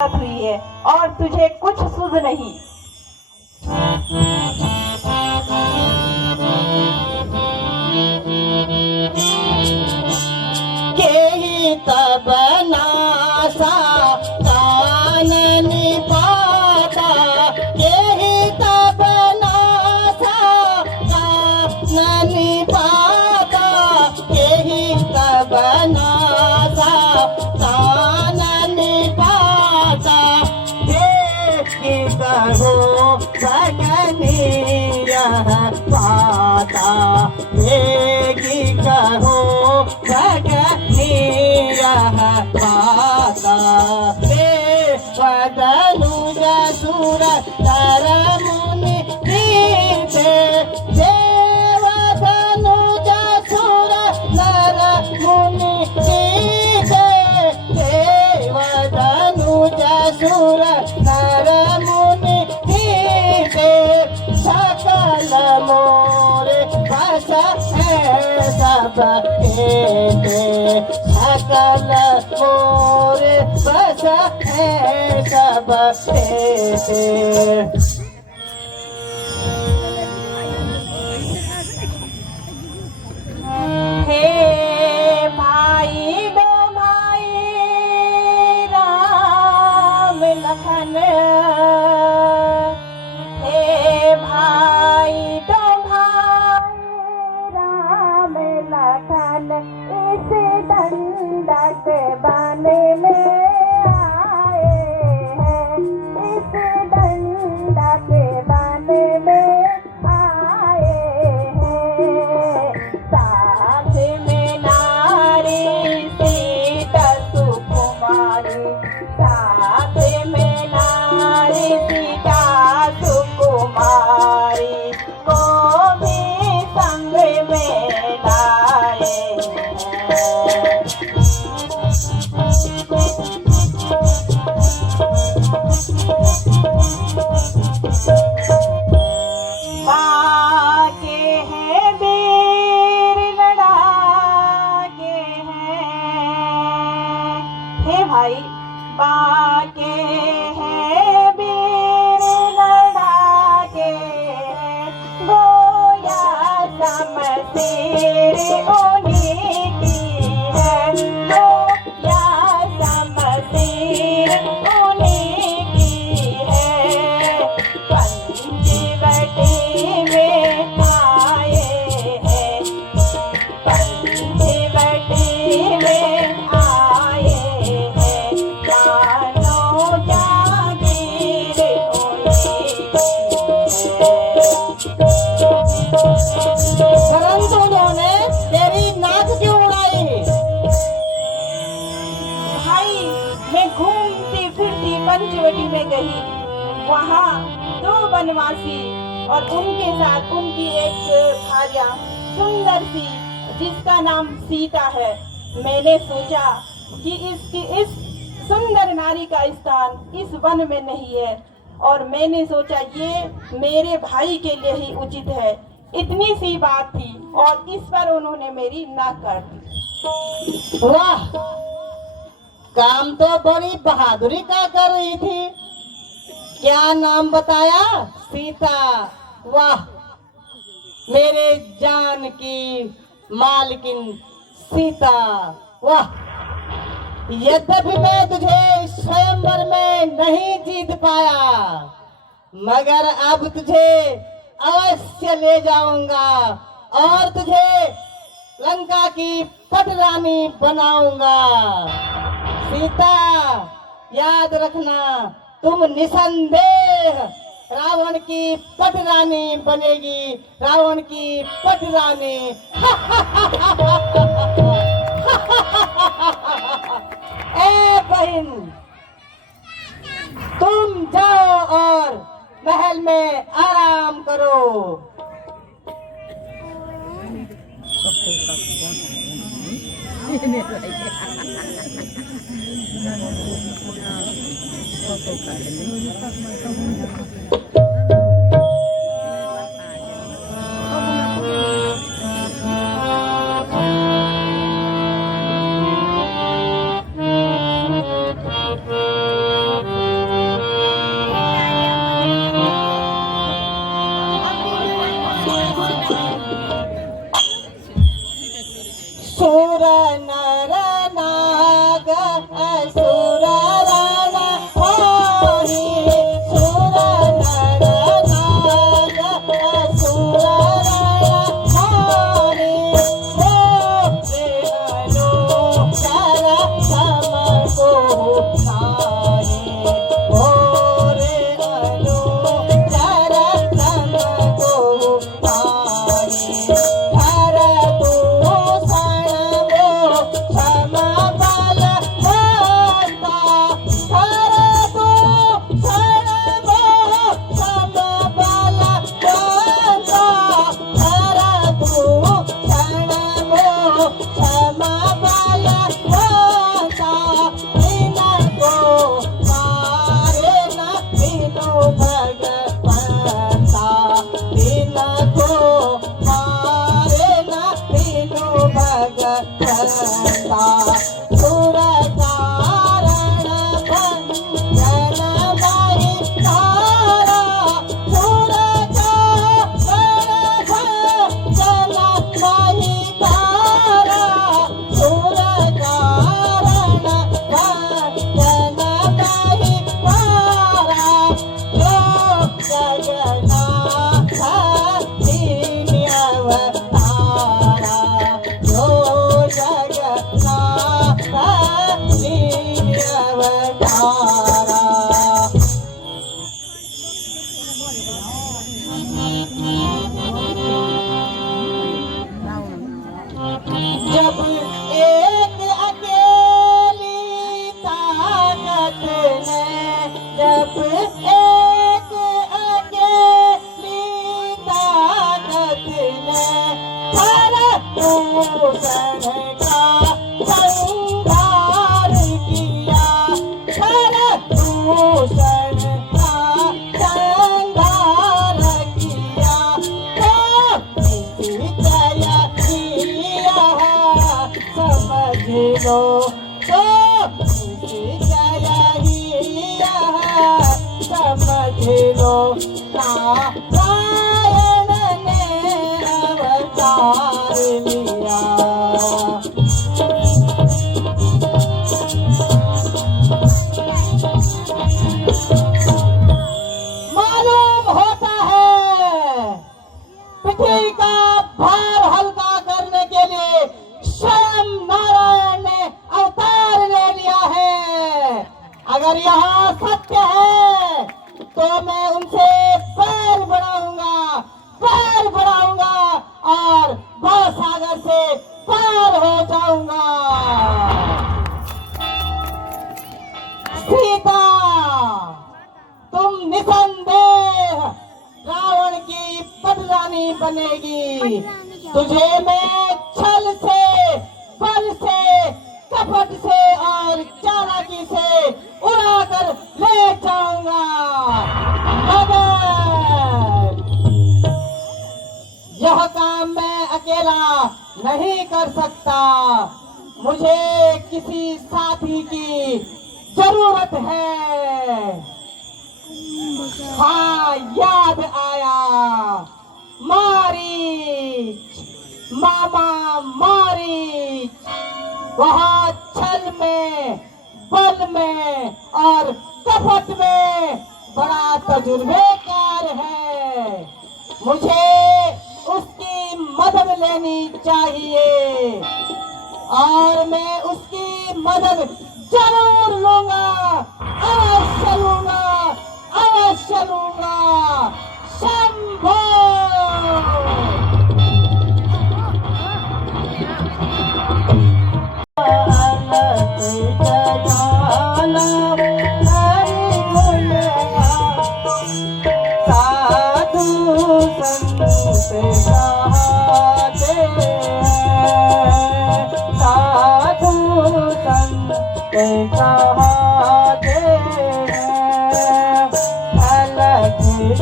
हुई है और तुझे कुछ सुध नहीं। केहि तब नासा कानन पाता, केहि तब नासा कानन पाता, केहि तब नासा कानन पाता। देखि कहो भगनीय पाता, देखि कहो भगनीय पाता। देवदनुज सुर नर मुनि प्रीते, देवदनुज सुर नर मुनि प्रीते, देवदनुज सुर नर मुनि प्रीते। सकल मोरे बस है सब एके, सकल मोरे बस है सब एके। हे भाई दो भाई राम लखन, हे भाई दो भाई राम लखन, इस दंडक बन में आए हैं, इस दंडक बन में आए हैं। साथ में नारी सीता सुकुमारी, साथ में नारी सीता सुकुमारी को भी संग में लाए हैं। बाके हैं वीर लड़ाके हैं, हे भाई बाके हैं वीर लड़ाके हैं, गोया शमशीर उन्हीं की है, गोया शमशीर उन्हीं की है। पंचवटी में आए हैं, पंचवटी में आए हैं, जानों जागीर उन्हीं की है। परंतु उन्होंने तेरी नाक क्यों उड़ाई? भाई मैं घूमती फिरती पंचवटी में गई, वहाँ दो बनवासी और उनके साथ उनकी एक भार्या सुंदर सी जिसका नाम सीता है। मैंने सोचा कि इस सुंदर नारी का स्थान इस वन में नहीं है, और मैंने सोचा ये मेरे भाई के लिए ही उचित है। इतनी सी बात थी और इस पर उन्होंने मेरी नाक काट दी। वाह, काम तो बड़ी बहादुरी का कर रही थी। क्या नाम बताया? सीता। वाह, मेरे जान की मालकिन सीता। वाह, यद्यपि मैं तुझे स्वयंवर में नहीं जीत पाया, मगर अब तुझे अवश्य ले जाऊंगा और तुझे लंका की पटरानी बनाऊंगा। सीता, याद रखना, तुम निसंदेह रावण की पटरानी बनेगी, रावण की पटरानी। ए बहन, तुम जाओ और महल में आराम करो। अवता सुर कारण भंजन बाई तारा सुर कारण भंजन बाई तारा सुर कारण भंजन बाई तारा जो जगन्नाथ दीन अवतारा जो जगन्नाथ दीन अवतारा। जब एक अकेली ताकत ने जब एक अकेली ताकत ने हर भूषण का संहार किया हर भूषण का संहार किया तो इसी जय किया समझ लो तो इसी जय किया समझ लो नारायण ने अवतार लिया। मालूम होता है पृथ्वी का भार हल्का करने के लिए स्वयं नारायण ने अवतार ले लिया है। अगर यहाँ सत्य है तो मैं उनसे पैर बढ़ाऊंगा और भवसागर से पार हो जाऊंगा। सीता तुम निसंदेह रावण की पटरानी बनेगी। तुझे मैं छल से बल से कपट से और चालाकी से उड़ाकर ले जाऊंगा। मगर यह काम मैं अकेला नहीं कर सकता। मुझे किसी साथी की जरूरत है। हाँ याद आया मारीच मामा मारीच वहाँ छल में बल में और कपट में बड़ा तजुर्बेकार है। मुझे उसकी मदद लेनी चाहिए और मैं उसकी मदद जरूर लूंगा। अवश्य लूंगा अवश्य लूंगा। शंभो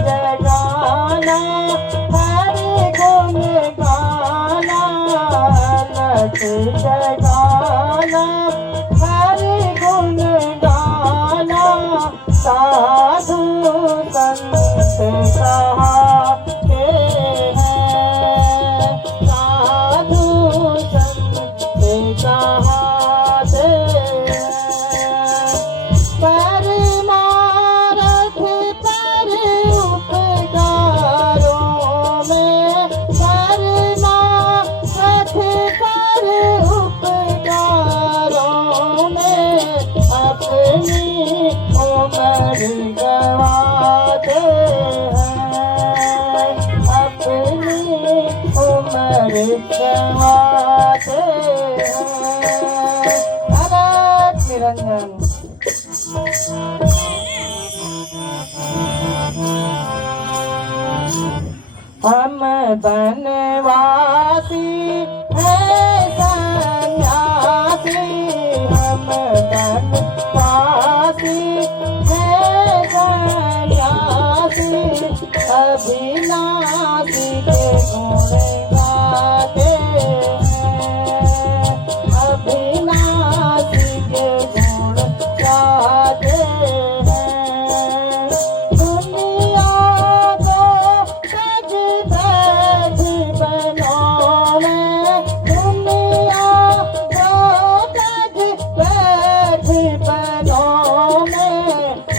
जगाना हरि गुण गाना जगाना हरि गुण गाना साधु संत कहाते हैं साधु संत कहाते परमारथ पर उपकारों में परमारथ पर उपकारों में अपनी उम्र गवाते हैं अपनी उम्र गवाते हैं। अनंत निरंजन हम बनवासी हैं सन्यासी हम बनवासी हैं सन्यासी अविनाशी के गुण गाते हैं अविनाशी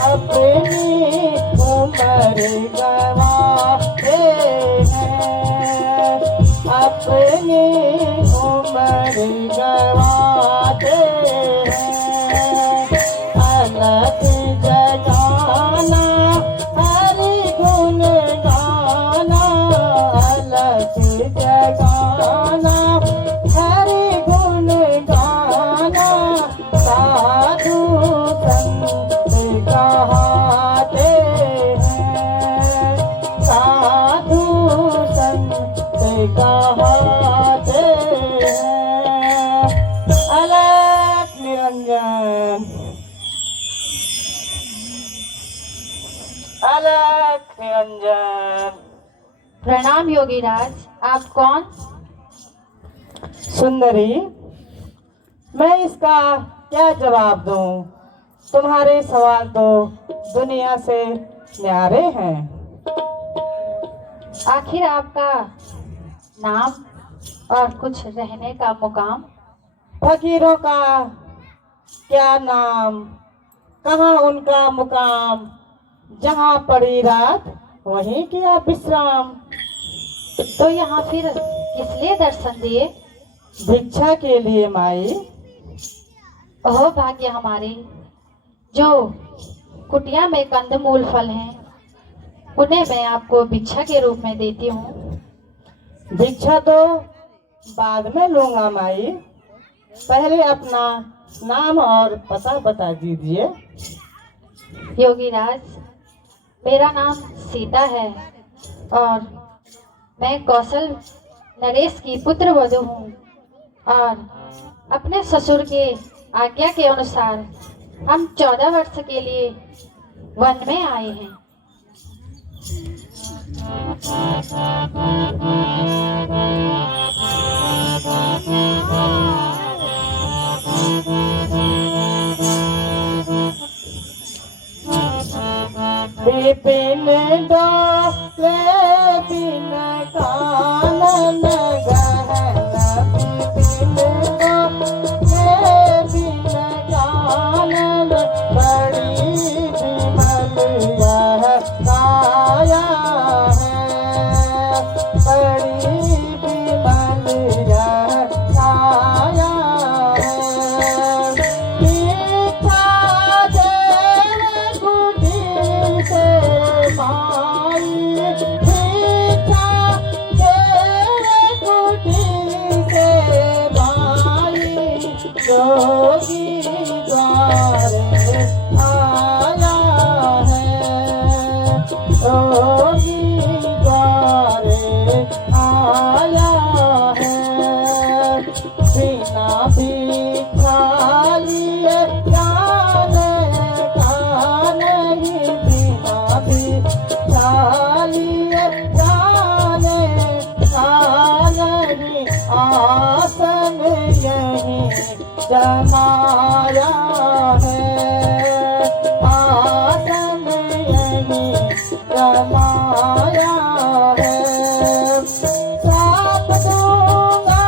अपनी उम्र गवाते हैं, अपनी उम्र गवाते हैं। अलग जगाना हरि गुण गाना, अलग जगाना हरि गुण गाना, साधु संत कहाते हैं, साधु संत कहाते हैं। अलग निरंजन, अलग निरंजन। प्रणाम योगीराज, आप कौन? सुंदरी, मैं इसका क्या जवाब दूं? तुम्हारे सवाल तो दुनिया से न्यारे हैं। आखिर आपका नाम और कुछ रहने का मुकाम? फकीरों का क्या नाम, कहाँ उनका मुकाम, जहाँ पड़ी रात वहीं किया विश्राम। तो यहाँ फिर किस लिए दर्शन दिए? भिक्षा के लिए माई। ओह भाग्य हमारे, जो कुटिया में कंदमूल फल हैं उन्हें मैं आपको भिक्षा के रूप में देती हूँ। भिक्षा तो बाद में लूंगा माई, पहले अपना नाम और पता बता दीजिए। योगीराज, मेरा नाम सीता है और मैं कौशल नरेश की पुत्र वधू हूँ और अपने ससुर के आज्ञा के अनुसार हम 14 वर्ष के लिए वन में आए हैं। बिपिन डोले बिन कानन गहन, बिपिन डोले बिन कानन, बड़ी विमल यह काया है, बड़ी विमल यह काया है। मीठा देव गुडी से माई, मीठा देव गुडी से माई, जोगी द्वारे आया है, जोगी द्वारे आया है। बिना भिक्षा लिए जाने का नहीं, बिना भिक्षा लिए जाने का नहीं, आसन यहीं जमाया है, आसन यहीं जमाया है। साथ दूंगा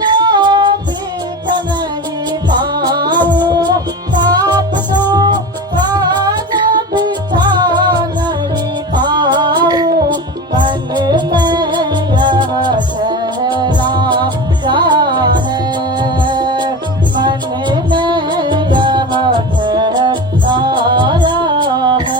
जो भीख नहीं पाऊं, साथ दूंगा जो भिक्षा नहीं पाऊं, मन में यह ठहरा है, मन में यह ठहराया है।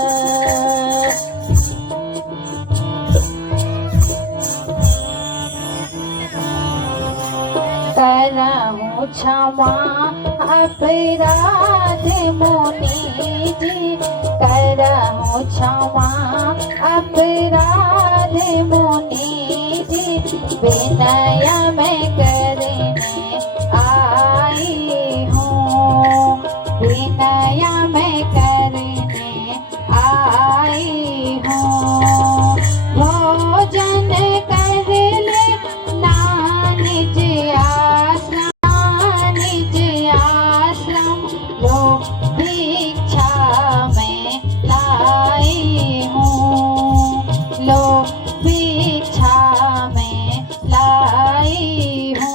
करहूँ क्षमा अपराध मुनि जी, करहूँ क्षमा अपराध मुनि जी, विनय में करने आई हूँ, विनय में करने आई हूँ। भोजन कर ले ना निज आश्रम, निज आश्रम लो भिक्षा में लाई हूँ, लो भिक्षा में लाई हूँ।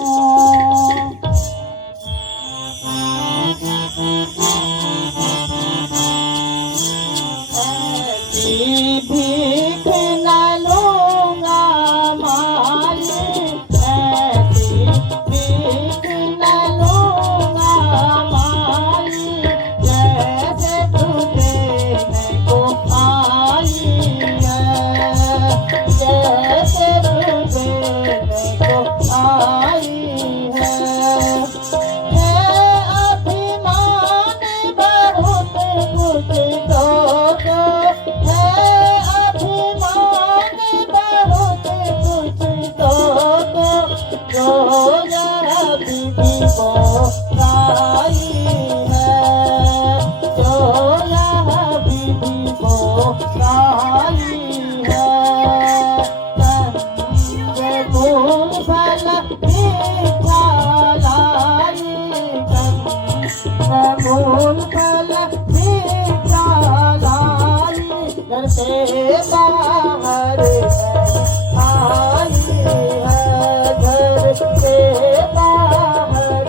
से बाहर आई है, घर से बाहर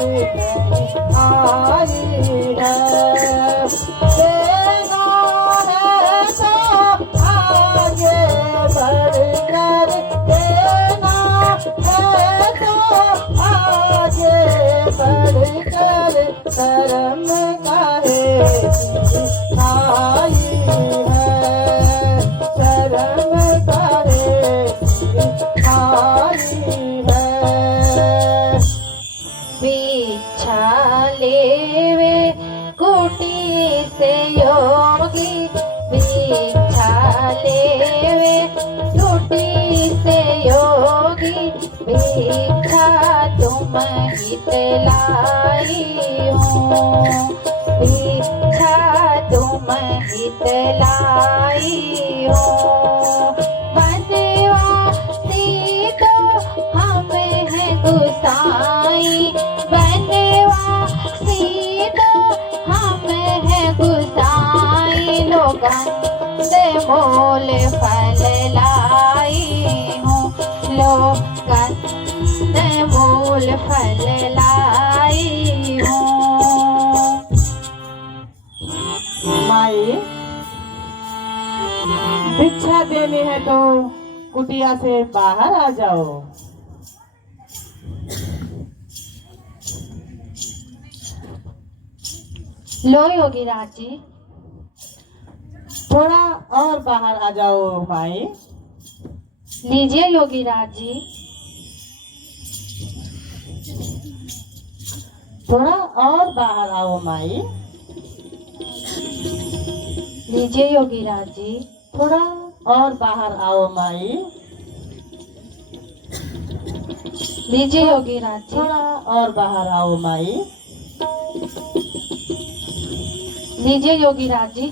आई है। देना है तो आगे बढ़कर, देना है तो आगे बढ़कर, शर्म काहे आई है, शर्म काहे आई है। पीछा लेवे कुटी से योगी, पीछा लेवे कुटी से योगी, पीछा तुम हितलाई हो, पीछा तुम हितलाई हो। बनवासी तो हमें है गुसाई, बनवासी तो हमें है गुसाई, लोगन से मोल फल लाई हूँ, लोगन से मोल फल लाई हूँ। माई, भिक्षा देनी है तो कुटिया से बाहर आ जाओ। लो योगीराज जी, थोड़ा और बाहर आ जाओ माई। लीजिए योगीराज जी, थोड़ा और बाहर आओ माई। लीजिए योगीराज जी, थोड़ा और बाहर आओ माई। लीजिए योगीराज जी, थोड़ा और बाहर आओ माई। लीजिए योगीराज जी।